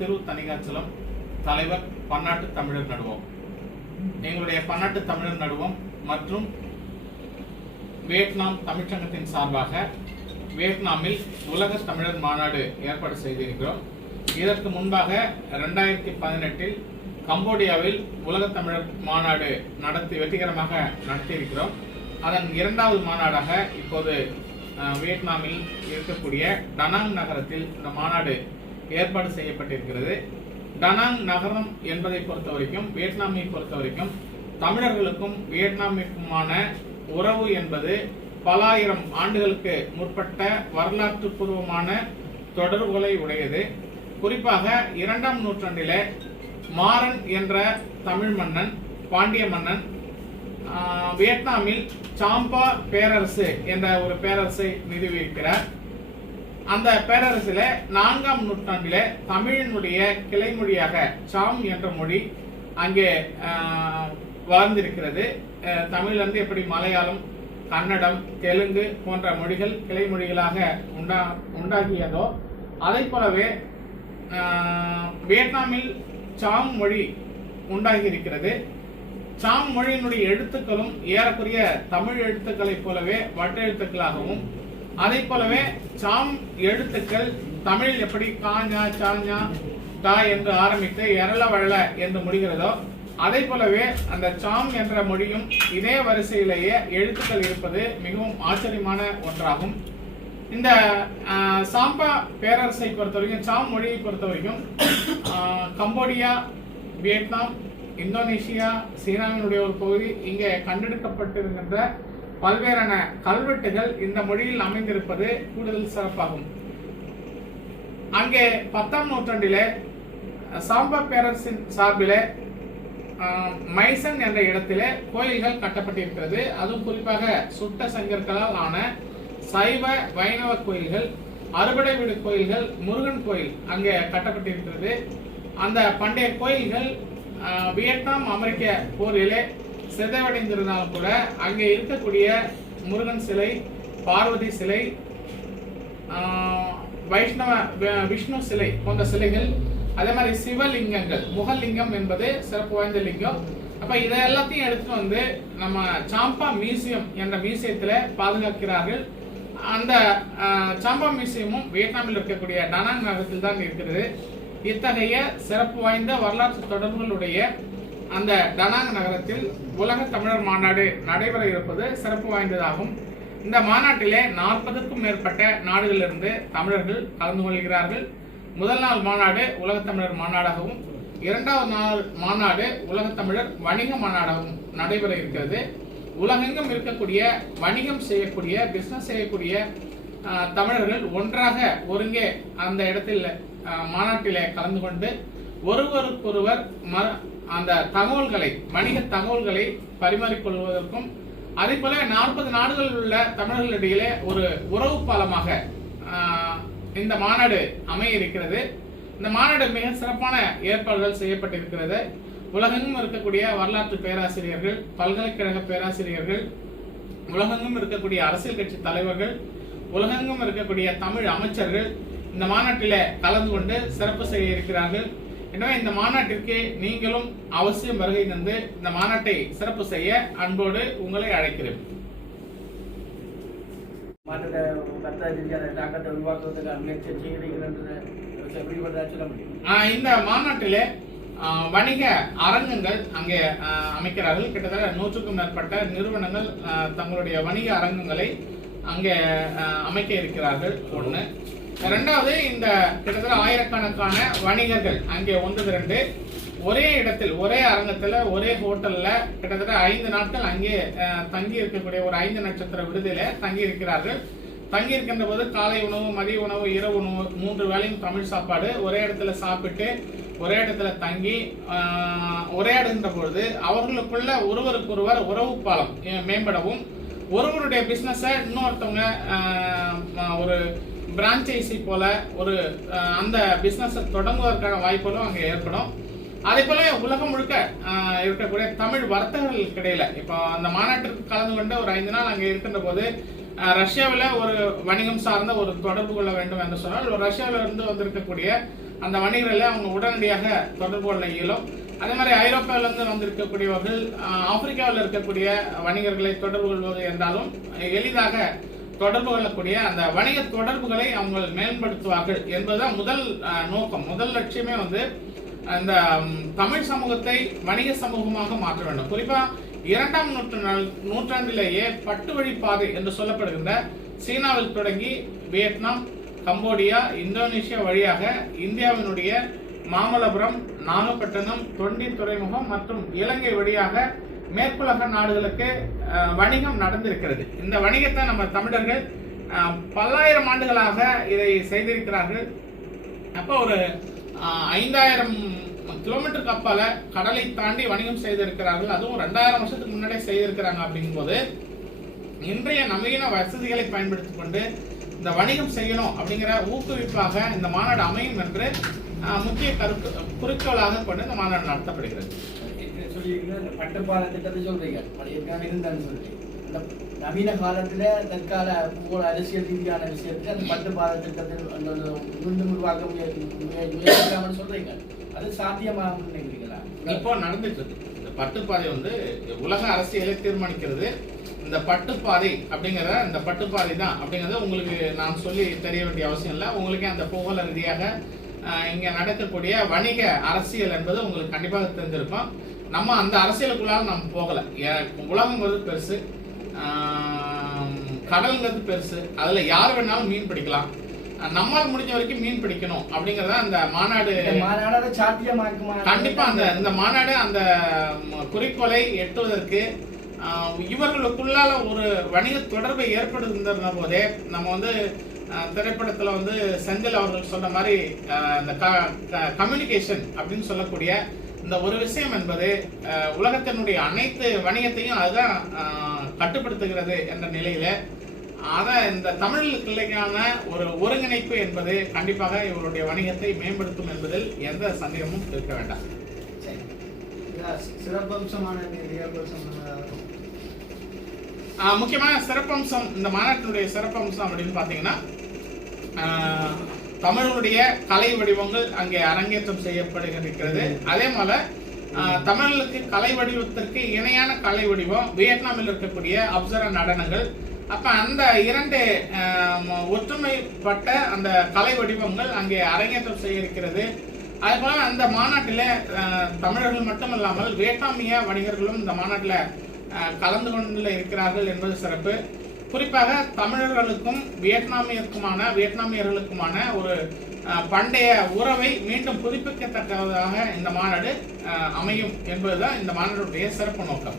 திரு தணிகாச்சலம், தலைவர் பன்னாட்டு தமிழர் நடுவம். எங்களுடைய பன்னாட்டு தமிழர் நடுவம் மற்றும் வியட்நாம் தமிழ்ச்சங்கத்தின் சார்பாக வியட்நாமில் உலக தமிழர் மாநாடு ஏற்பாடு செய்திருக்கிறோம். இதற்கு முன்பாக 2018 கம்போடியாவில் உலக தமிழர் மாநாடு வெற்றிகரமாக நடத்தியிருக்கிறோம். அதன் இரண்டாவது மாநாடாக இப்போது வியட்நாமில் இருக்கக்கூடிய டனாங் நகரத்தில் இந்த மாநாடு ஏற்பாடு செய்யப்பட்டிருக்கிறது. டனாங் நகரம் என்பதை பொறுத்தவரைக்கும், வியட்நாமை பொறுத்தவரைக்கும் தமிழர்களுக்கும் வியட்நாமிற்குமான உறவு என்பது பல ஆயிரம் ஆண்டுகளுக்கு முற்பட்ட வரலாற்று பூர்வமான தொடர்புகளை உடையது. குறிப்பாக 2ஆம் நூற்றாண்டிலே மாறன் என்ற தமிழ் மன்னன், பாண்டிய மன்னன், வியட்நாமில் சாம்பா பேரரசு என்ற ஒரு பேரரசை நிறுவியிருக்கிறார். அந்த பேரரசில 4ஆம் நூற்றாண்டிலே தமிழினுடைய கிளைமொழியாக சாம் என்ற மொழி அங்கே வளர்ந்திருக்கிறது. தமிழிலிருந்து எப்படி மலையாளம், கன்னடம், தெலுங்கு போன்ற மொழிகள் கிளைமொழிகளாக உண்டாகியதோ அதை போலவே வியட்நாமில் சாம் மொழி உண்டாகி இருக்கிறது. சாம் மொழியினுடைய எழுத்துக்களும் ஏறக்குறைய தமிழ் எழுத்துக்களைப் போலவே வட்டெழுத்துக்களாகவும், அதை போலவே சாம் எழுத்துக்கள் தமிழில் எப்படி காஞ்சா, சாஞ்சா, டா என்று ஆரம்பித்து எரள வழல என்று முடிகிறதோ அதை போலவே அந்த சாம் என்ற மொழியும் இதே வரிசையிலேயே எழுத்துக்கள் இருப்பது மிகவும் ஆச்சரியமான ஒன்றாகும். இந்த சாம்பா பேரரசை பொறுத்தவரைக்கும், சாம் மொழியை பொறுத்தவரைக்கும் கம்போடியா, வியட்நாம், இந்தோனேஷியா, சீனாவினுடைய ஒரு பகுதி இங்கே கண்டெடுக்கப்பட்டிருக்கின்ற பல்வேறான கல்வெட்டுகள் இந்த மொழியில் அமைந்திருப்பது கூடுதல் சிறப்பாகும். அங்கே 10ஆம் நூற்றாண்டிலே சாம்பா பேரரசின் சார்பிலே மைசன் என்ற இடத்திலே கோயில்கள் கட்டப்பட்டிருக்கிறது. அதுவும் குறிப்பாக சுட்ட செங்கற்களால் ஆன சைவ வைணவ கோயில்கள், அறுபடை வீடு கோயில்கள், முருகன் கோயில் அங்கே கட்டப்பட்டிருக்கிறது. அந்த பண்டைய கோயில்கள் வியட்நாம் அமெரிக்க போரிலே சிதைவடைந்திருந்தாலும் கூட அங்கே இருக்கக்கூடிய முருகன் சிலை, பார்வதி சிலை, விஷ்ணு சிலை போன்ற சிலைகள், அதே மாதிரி சிவலிங்கங்கள், முகலிங்கம் என்பது சிறப்பு வாய்ந்த லிங்கம். அப்ப இதை எல்லாத்தையும் எடுத்து வந்து நம்ம சாம்பா மியூசியம் என்ற மியூசியத்துல பாதுகாக்கிறார்கள். அந்த சாம்பா மியூசியமும் வியட்நாமில் இருக்கக்கூடிய டனாங் நகரத்தில் தான் இருக்கிறது. இத்தகைய சிறப்பு வாய்ந்த வரலாற்று தொடர்புகளுடைய அந்த டனாங் நகரத்தில் உலக தமிழர் மாநாடு நடைபெற இருப்பது சிறப்பு வாய்ந்ததாகும். இந்த மாநாட்டிலே 40க்கும் மேற்பட்ட நாடுகளிலிருந்து தமிழர்கள் கலந்து கொள்கிறார்கள். முதல் நாள் மாநாடு உலக தமிழர் மாநாடாகவும், 2வது நாள் மாநாடு உலக தமிழர் வணிக மாநாடாகவும் நடைபெற இருக்கிறது. உலகெங்கும் இருக்கக்கூடிய வணிகம் செய்யக்கூடிய, பிசினஸ் செய்யக்கூடிய தமிழர்கள் ஒன்றாக ஒருங்கே அந்த இடத்தில் மாநாட்டிலே கலந்து கொண்டு ஒருவருக்கொருவர் அந்த தகவல்களை, வணிக தகவல்களை பரிமாறிக்கொள்வதற்கும், அதே போல 40 நாடுகளில் உள்ள தமிழர்களிடையிலே ஒரு உறவு பாலமாக இந்த மாநாடு அமைய இருக்கிறது. இந்த மாநாடு மிக சிறப்பான ஏற்பாடுகள் செய்யப்பட்டிருக்கிறது. உலகெங்கும் இருக்கக்கூடிய வரலாற்று பேராசிரியர்கள், பல்கலைக்கழக பேராசிரியர்கள், உலகெங்கும் இருக்கக்கூடிய அரசியல் கட்சி தலைவர்கள், உலகெங்கும் இருக்கக்கூடிய தமிழ் அமைச்சர்கள் இந்த மாநாட்டில கலந்து கொண்டு சிறப்பு செய்ய இருக்கிறார்கள். எனவே இந்த மாநாட்டிற்கு நீங்களும் அவசியம் வருகை தந்து இந்த மாநாட்டை சிறப்பு செய்ய அன்போடு உங்களை அழைக்கிறேன். இந்த மாநாட்டிலே வணிக அரங்கங்கள் அங்கே அமைக்கிறார்கள். கிட்டத்தட்ட 100க்கும் மேற்பட்ட நிறுவனங்கள் தங்களுடைய வணிக அரங்கங்களை அங்கே அமைக்க இருக்கிறார்கள். ஒன்று. இரண்டாவது, இந்த கிட்டத்தட்ட ஆயிரக்கணக்கான வணிகர்கள் அங்கே ஒன்று திரண்டு ஒரே இடத்தில், ஒரே அரங்கத்தில், ஒரே ஹோட்டல்ல கிட்டத்தட்ட 5 நாட்கள் அங்கே தங்கி இருக்கக்கூடிய ஒரு 5 நட்சத்திர விடுதியில தங்கி இருக்கிறார்கள். தங்கி இருக்கின்ற போது காலை உணவு, மதிய உணவு, இரவு உணவு 3 வேளையும் தமிழ் சாப்பாடு ஒரே இடத்துல சாப்பிட்டு ஒரே இடத்துல தங்கி உரையாடுகின்ற பொழுது அவர்களுக்குள்ள ஒருவருக்கொருவர் உறவு பாலம் மேம்படவும், ஒருவருடைய பிசினஸ இன்னொருத்தவங்க ஒரு பிரான்ச்சைசி போல ஒரு அந்த பிசினஸ் தொடங்குவதற்கான வாய்ப்புகளும் அங்கே ஏற்படும். அதே போல உலகம் முழுக்க இருக்கக்கூடிய தமிழ் வர்த்தகர்களுக்கு இடையில இப்போ அந்த மாநாட்டிற்கு கலந்து கொண்டு ஒரு 5 நாள் அங்கே இருக்கின்ற போது ரஷ்யாவில் ஒரு வணிகம் சார்ந்த ஒரு தொடர்பு கொள்ள வேண்டும் என்று சொன்னால் ரஷ்யாவில இருந்து வந்திருக்கக்கூடிய அந்த வணிகர்களை அவங்க உடனடியாக தொடர்பு கொள்ள இயலும். அதே மாதிரி ஐரோப்பாவிலிருந்து வந்திருக்கக்கூடியவர்கள் ஆப்பிரிக்காவில் இருக்கக்கூடிய வணிகர்களை தொடர்பு கொள்வது என்றாலும் எளிதாக தொடர்பு கொள்ளக்கூடிய அந்த வணிக தொடர்புகளை அவங்க மேம்படுத்துவார்கள் என்பதுதான் முதல் நோக்கம். முதல் லட்சியமே இந்த தமிழ் சமூகத்தை வணிக சமூகமாக மாற்ற வேண்டும். குறிப்பா 2ஆம் நூற்றாண்டிலேயே பட்டு வழி பாதை என்று சொல்லப்படுகின்ற சீனாவில் தொடங்கி வியட்நாம், கம்போடியா, இந்தோனேஷியா வழியாக இந்தியாவினுடைய மாமல்லபுரம், நாகப்பட்டினம், தொண்டி துறைமுகம் மற்றும் இலங்கை வழியாக மேற்குலக நாடுகளுக்கு வணிகம் நடந்திருக்கிறது. இந்த வணிகத்தை நம்ம தமிழர்கள் பல்லாயிரம் ஆண்டுகளாக இதை செய்திருக்கிறார்கள். அப்போ ஒரு 5000 கிலோமீட்டருக்கு அப்பால கடலை தாண்டி வணிகம் செய்திருக்கிறார்கள். அதுவும் 2000 வருஷத்துக்கு முன்னாடியே செய்திருக்கிறாங்க. அப்படிங்கும் போது இன்றைய நவீன வசதிகளை பயன்படுத்திக் கொண்டு இந்த வணிகம் செய்யணும் அப்படிங்கிற ஊக்குவிப்பாக இந்த மாநாடு அமையும் என்று முக்கிய குறிக்கோளாக கொண்டு இந்த மாநாடு நடத்தப்படுகிறது. பட்டுப்பாத திட்டத்தை சொல்றீங்க, இருந்தான்னு சொல்றீங்க. இந்த நவீன காலத்துல தற்கால அரசியல் ரீதியான விஷயத்துல அந்த பட்டுப்பாத திட்டத்தை மீண்டும் உருவாக்க முயற்சிக்காம சொல்றீங்க. அது சாத்தியமாக நினைக்கிறீங்களா? இப்போ நடந்துட்டு இருக்கு. இந்த பட்டுப்பாதை உலக அரசியலை தீர்மானிக்கிறது. இந்த பட்டுப்பாதை அப்படிங்கிற இந்த பட்டுப்பாதை தான் அப்படிங்கறத உங்களுக்கு நான் சொல்லி தெரிய வேண்டிய அவசியம் இல்லை. உங்களுக்கு அந்த பூகோள ரீதியாக இங்க நடக்கக்கூடிய வணிக அரசியல் என்பது உங்களுக்கு கண்டிப்பாக தெரிஞ்சிருக்கும். நம்ம அந்த அரசியலுக்குள்ளாக நம்ம போகல. உலகங்கிறது பெருசு, கடல்ங்கிறது பெருசு. அதுல யார் வேணாலும் மீன் பிடிக்கலாம். நம்மால் முடிஞ்ச வரைக்கும் மீன் பிடிக்கணும் அப்படிங்கறத அந்த மாநாடு கண்டிப்பா இந்த மாநாடு அந்த குறிக்கோளை எட்டுவதற்கு இவர்களுக்குள்ளால ஒரு வணிக தொடர்பை ஏற்படுத்துகின்ற போதே நம்ம திரைப்படத்துல செந்தில் அவர்கள் சொன்ன மாதிரி இந்த கம்யூனிகேஷன் அப்படின்னு சொல்லக்கூடிய இந்த ஒரு விஷயம் என்பது உலகத்தினுடைய அனைத்து வணிகத்தையும் அதுதான் கட்டுப்படுத்துகிறது என்ற நிலையில இந்த தமிழுக்கான ஒரு ஒருங்கிணைப்பு என்பது கண்டிப்பாக இவருடைய வணிகத்தை மேம்படுத்தும் என்பதில் எந்த சந்தேகமும் இருக்க வேண்டாம். முக்கியமான சிறப்பம்சம், இந்த மாநாட்டினுடைய சிறப்பம்சம் அப்படின்னு பாத்தீங்கன்னா தமிழுடைய கலை வடிவங்கள் அங்கே அரங்கேற்றம் செய்யப்படுகிறது. அதே போல தமிழுக்கு கலை வடிவத்திற்கு இணையான கலை வடிவம் வியட்நாமில் இருக்கக்கூடிய அப்சரா நடனங்கள். அப்ப அந்த 2 ஒற்றுமைப்பட்ட அந்த கலை வடிவங்கள் அங்கே அரங்கேற்றம் செய்ய இருக்கிறது. அதுபோல அந்த மாநாட்டில தமிழர்கள் மட்டுமல்லாமல் வியட்நாமிய வணிகர்களும் இந்த மாநாட்டில் கலந்து கொண்டு இருக்கிறார்கள் என்பது சிறப்பு. குறிப்பாக தமிழர்களுக்கும் வியட்நாமியர்களுக்குமான ஒரு பண்டைய உறவை மீண்டும் புதுப்பிக்கத்தக்கதாக இந்த மாநாடு அமையும் என்பதுதான் இந்த மாநாடுடைய சிறப்பு நோக்கம்.